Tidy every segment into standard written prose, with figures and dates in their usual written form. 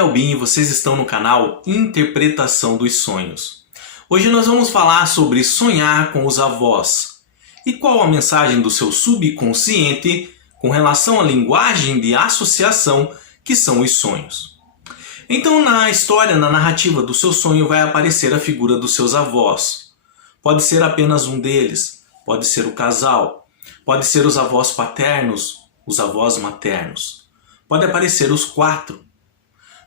nome é Albin e vocês estão no canal Interpretação dos Sonhos. Hoje nós vamos falar sobre sonhar com os avós e qual a mensagem do seu subconsciente com relação à linguagem de associação que são os sonhos. Então, na história, na narrativa do seu sonho vai aparecer a figura dos seus avós. Pode ser apenas um deles, pode ser o casal, pode ser os avós paternos, os avós maternos. Pode aparecer os 4,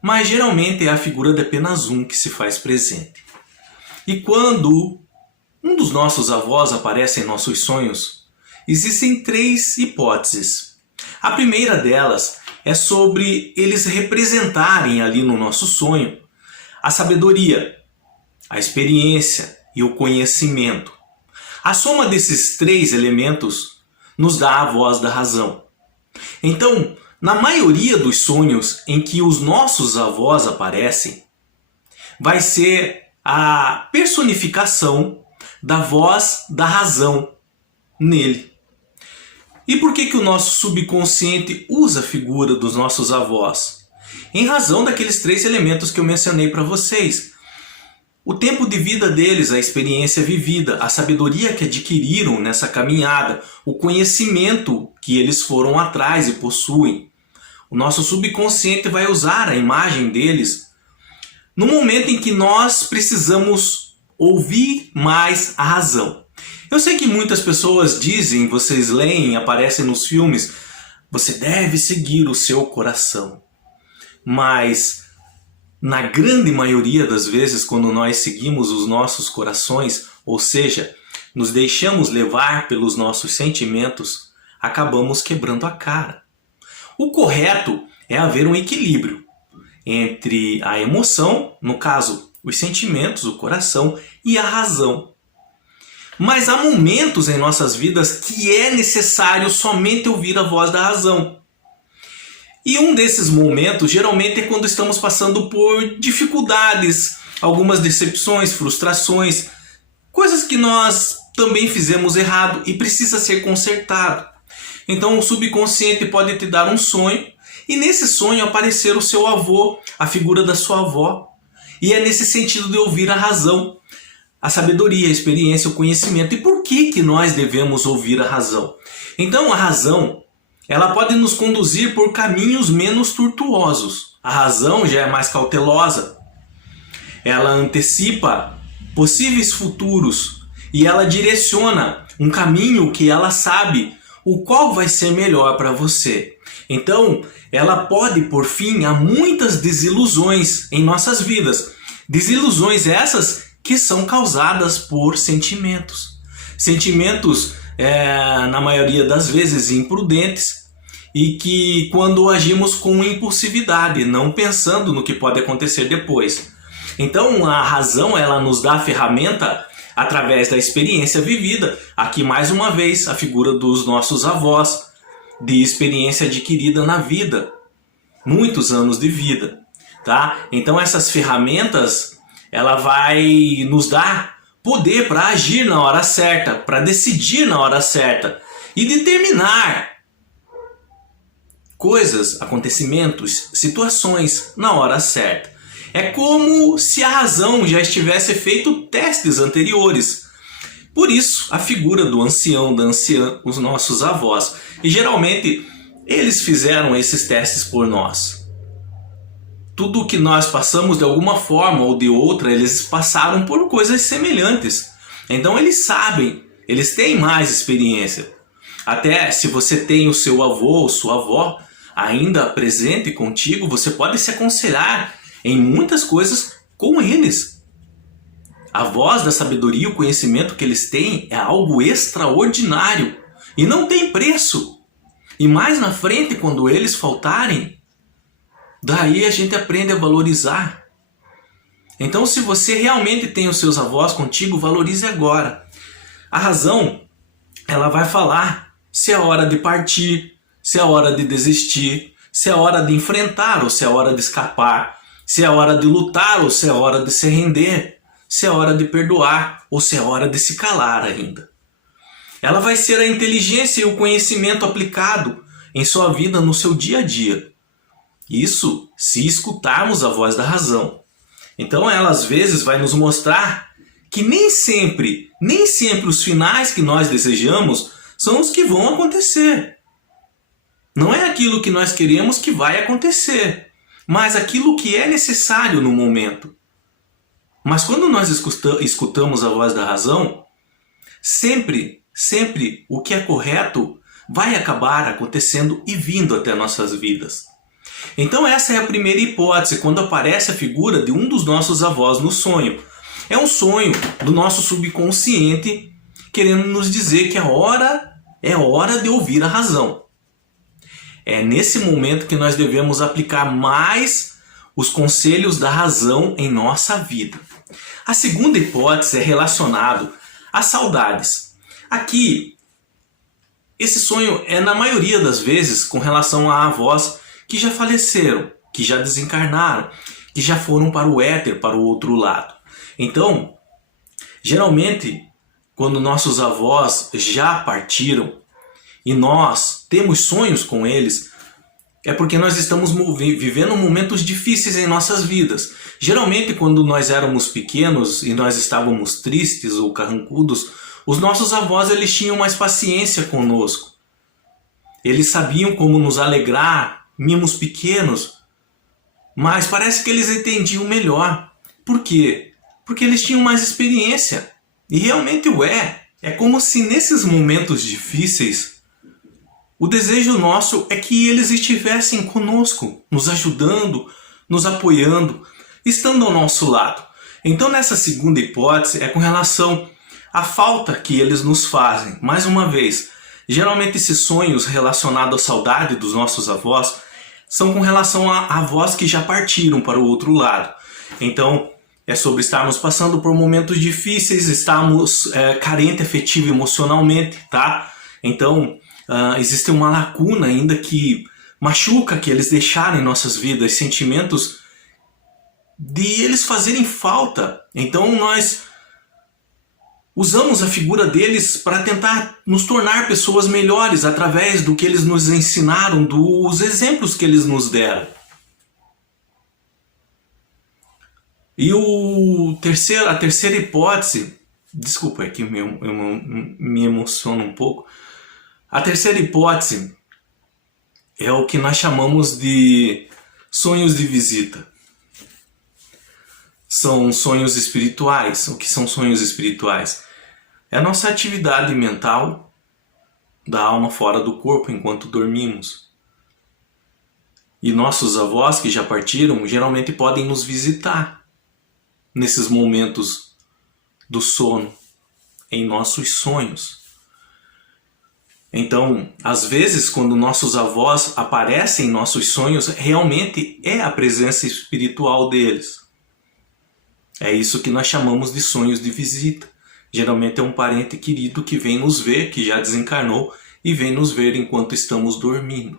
mas geralmente é a figura de apenas um que se faz presente. E quando um dos nossos avós aparece em nossos sonhos, existem 3 hipóteses. A primeira delas é sobre eles representarem ali no nosso sonho a sabedoria, a experiência e o conhecimento. A soma desses 3 elementos nos dá a voz da razão. Então, na maioria dos sonhos em que os nossos avós aparecem, vai ser a personificação da voz da razão nele. E por que o nosso subconsciente usa a figura dos nossos avós? Em razão daqueles 3 elementos que eu mencionei para vocês. O tempo de vida deles, a experiência vivida, a sabedoria que adquiriram nessa caminhada, o conhecimento que eles foram atrás e possuem. O nosso subconsciente vai usar a imagem deles no momento em que nós precisamos ouvir mais a razão. Eu sei que muitas pessoas dizem, vocês leem, aparecem nos filmes, você deve seguir o seu coração. Mas na grande maioria das vezes, quando nós seguimos os nossos corações, ou seja, nos deixamos levar pelos nossos sentimentos, acabamos quebrando a cara. O correto é haver um equilíbrio entre a emoção, no caso, os sentimentos, o coração, e a razão. Mas há momentos em nossas vidas que é necessário somente ouvir a voz da razão. E um desses momentos geralmente é quando estamos passando por dificuldades, algumas decepções, frustrações, coisas que nós também fizemos errado e precisa ser consertado. Então o subconsciente pode te dar um sonho e nesse sonho aparecer o seu avô, a figura da sua avó. E é nesse sentido de ouvir a razão, a sabedoria, a experiência, o conhecimento. E por que nós devemos ouvir a razão? Então a razão, ela pode nos conduzir por caminhos menos tortuosos. A razão já é mais cautelosa. Ela antecipa possíveis futuros e ela direciona um caminho que ela sabe o qual vai ser melhor para você. Então, ela pode pôr fim a muitas desilusões em nossas vidas. Desilusões essas que são causadas por sentimentos. Sentimentos, na maioria das vezes, imprudentes e que quando agimos com impulsividade, não pensando no que pode acontecer depois. Então, a razão, ela nos dá a ferramenta através da experiência vivida. Aqui, mais uma vez, a figura dos nossos avós, de experiência adquirida na vida, muitos anos de vida, tá? Então essas ferramentas, ela vai nos dar poder para agir na hora certa, para decidir na hora certa e determinar coisas, acontecimentos, situações na hora certa. É como se a razão já estivesse feito testes anteriores. Por isso, a figura do ancião, da anciã, os nossos avós. E geralmente, eles fizeram esses testes por nós. Tudo o que nós passamos de alguma forma ou de outra, eles passaram por coisas semelhantes. Então eles sabem, eles têm mais experiência. Até se você tem o seu avô ou sua avó ainda presente contigo, você pode se aconselhar em muitas coisas com eles. A voz da sabedoria, o conhecimento que eles têm é algo extraordinário e não tem preço. E mais na frente, quando eles faltarem, daí a gente aprende a valorizar. Então, se você realmente tem os seus avós contigo, valorize agora. A razão, ela vai falar se é hora de partir, se é hora de desistir, se é hora de enfrentar ou se é hora de escapar, se é hora de lutar ou se é hora de se render, se é hora de perdoar ou se é hora de se calar ainda. Ela vai ser a inteligência e o conhecimento aplicado em sua vida, no seu dia a dia. Isso se escutarmos a voz da razão. Então ela às vezes vai nos mostrar que nem sempre os finais que nós desejamos são os que vão acontecer. Não é aquilo que nós queremos que vai acontecer, mas aquilo que é necessário no momento. Mas quando nós escutamos a voz da razão, sempre o que é correto vai acabar acontecendo e vindo até nossas vidas. Então essa é a primeira hipótese, quando aparece a figura de um dos nossos avós no sonho. É um sonho do nosso subconsciente querendo nos dizer que é hora de ouvir a razão. É nesse momento que nós devemos aplicar mais os conselhos da razão em nossa vida. A segunda hipótese é relacionado às saudades. Aqui, esse sonho é na maioria das vezes com relação a avós que já faleceram, que já desencarnaram, que já foram para o éter, para o outro lado. Então, geralmente, quando nossos avós já partiram e nós temos sonhos com eles, é porque nós estamos vivendo momentos difíceis em nossas vidas. Geralmente, quando nós éramos pequenos e nós estávamos tristes ou carrancudos, os nossos avós eles tinham mais paciência conosco. Eles sabiam como nos alegrar, mimos pequenos, mas parece que eles entendiam melhor. Por quê? Porque eles tinham mais experiência. E realmente é como se nesses momentos difíceis o desejo nosso é que eles estivessem conosco, nos ajudando, nos apoiando, estando ao nosso lado. Então nessa segunda hipótese é com relação à falta que eles nos fazem. Mais uma vez, geralmente esses sonhos relacionados à saudade dos nossos avós são com relação a avós que já partiram para o outro lado. Então é sobre estarmos passando por momentos difíceis, estarmos carentes afetivo emocionalmente, tá? Então existe uma lacuna ainda que machuca que eles deixaram em nossas vidas, sentimentos de eles fazerem falta. Então nós usamos a figura deles para tentar nos tornar pessoas melhores através do que eles nos ensinaram, dos exemplos que eles nos deram. E a terceira hipótese, desculpa, é que eu me emociono um pouco. A terceira hipótese é o que nós chamamos de sonhos de visita. São sonhos espirituais. O que são sonhos espirituais? É a nossa atividade mental da alma fora do corpo enquanto dormimos. E nossos avós que já partiram geralmente podem nos visitar nesses momentos do sono, em nossos sonhos. Então, às vezes, quando nossos avós aparecem em nossos sonhos, realmente é a presença espiritual deles. É isso que nós chamamos de sonhos de visita. Geralmente é um parente querido que vem nos ver, que já desencarnou, e vem nos ver enquanto estamos dormindo.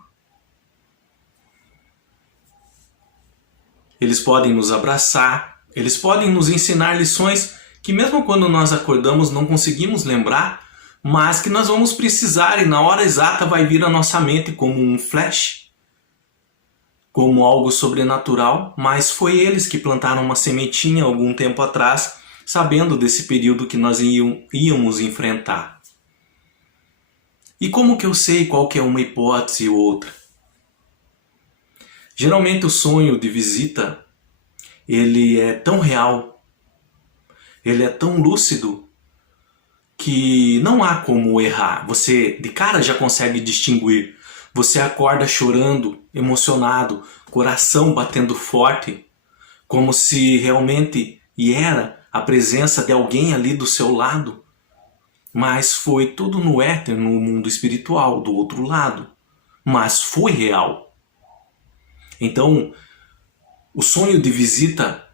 Eles podem nos abraçar, eles podem nos ensinar lições que mesmo quando nós acordamos não conseguimos lembrar, mas que nós vamos precisar e na hora exata vai vir à nossa mente como um flash, como algo sobrenatural, mas foi eles que plantaram uma sementinha algum tempo atrás, sabendo desse período que nós íamos enfrentar. E como que eu sei qual que é uma hipótese ou outra? Geralmente o sonho de visita, ele é tão real, ele é tão lúcido, que não há como errar. Você de cara já consegue distinguir. Você acorda chorando, emocionado, coração batendo forte, como se realmente era a presença de alguém ali do seu lado. Mas foi tudo no éter, no mundo espiritual, do outro lado. Mas foi real. Então, o sonho de visita,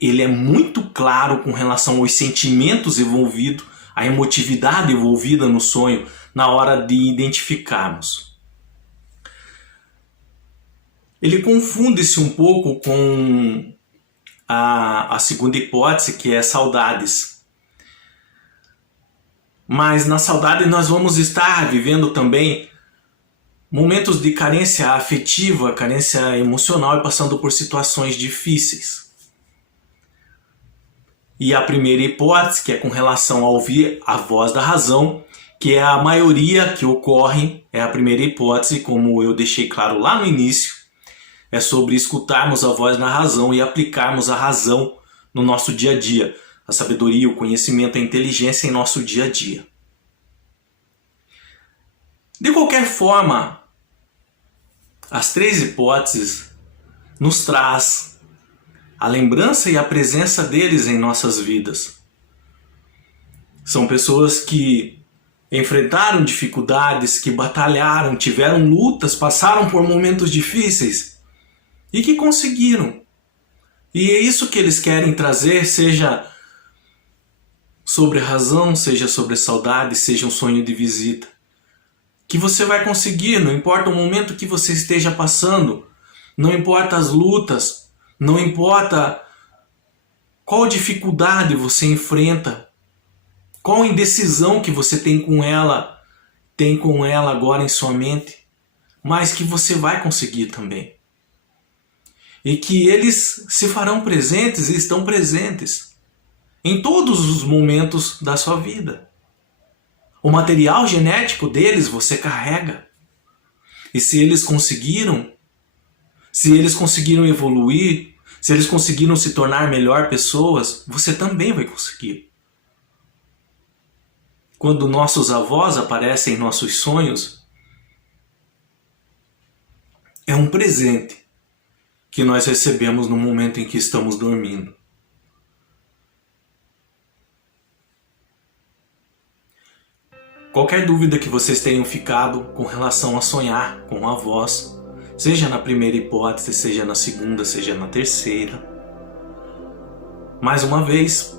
ele é muito claro com relação aos sentimentos envolvidos, a emotividade envolvida no sonho na hora de identificarmos. Ele confunde-se um pouco com a segunda hipótese, que é saudades. Mas na saudade nós vamos estar vivendo também momentos de carência afetiva, carência emocional e passando por situações difíceis. E a primeira hipótese, que é com relação a ouvir a voz da razão, que é a maioria que ocorre, é a primeira hipótese, como eu deixei claro lá no início, é sobre escutarmos a voz da razão e aplicarmos a razão no nosso dia a dia, a sabedoria, o conhecimento, a inteligência em nosso dia a dia. De qualquer forma, as três hipóteses nos traz a lembrança e a presença deles em nossas vidas. São pessoas que enfrentaram dificuldades, que batalharam, tiveram lutas, passaram por momentos difíceis e que conseguiram. E é isso que eles querem trazer, seja sobre razão, seja sobre saudade, seja um sonho de visita. Que você vai conseguir, não importa o momento que você esteja passando, não importa as lutas, não importa qual dificuldade você enfrenta, qual indecisão que você tem com ela agora em sua mente, mas que você vai conseguir também. E que eles se farão presentes e estão presentes em todos os momentos da sua vida. O material genético deles você carrega. E se eles conseguiram evoluir, se eles conseguiram se tornar melhor pessoas, você também vai conseguir. Quando nossos avós aparecem em nossos sonhos, é um presente que nós recebemos no momento em que estamos dormindo. Qualquer dúvida que vocês tenham ficado com relação a sonhar com a voz, seja na primeira hipótese, seja na segunda, seja na terceira. Mais uma vez,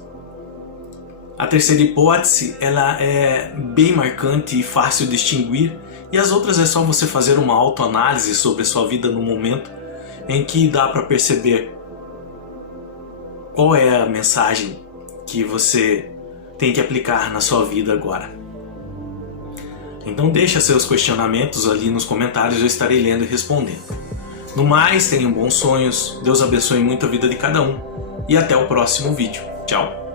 a terceira hipótese ela é bem marcante e fácil de distinguir, e as outras é só você fazer uma autoanálise sobre a sua vida no momento em que dá para perceber qual é a mensagem que você tem que aplicar na sua vida agora. Então deixa seus questionamentos ali nos comentários, eu estarei lendo e respondendo. No mais, tenham bons sonhos, Deus abençoe muito a vida de cada um e até o próximo vídeo. Tchau!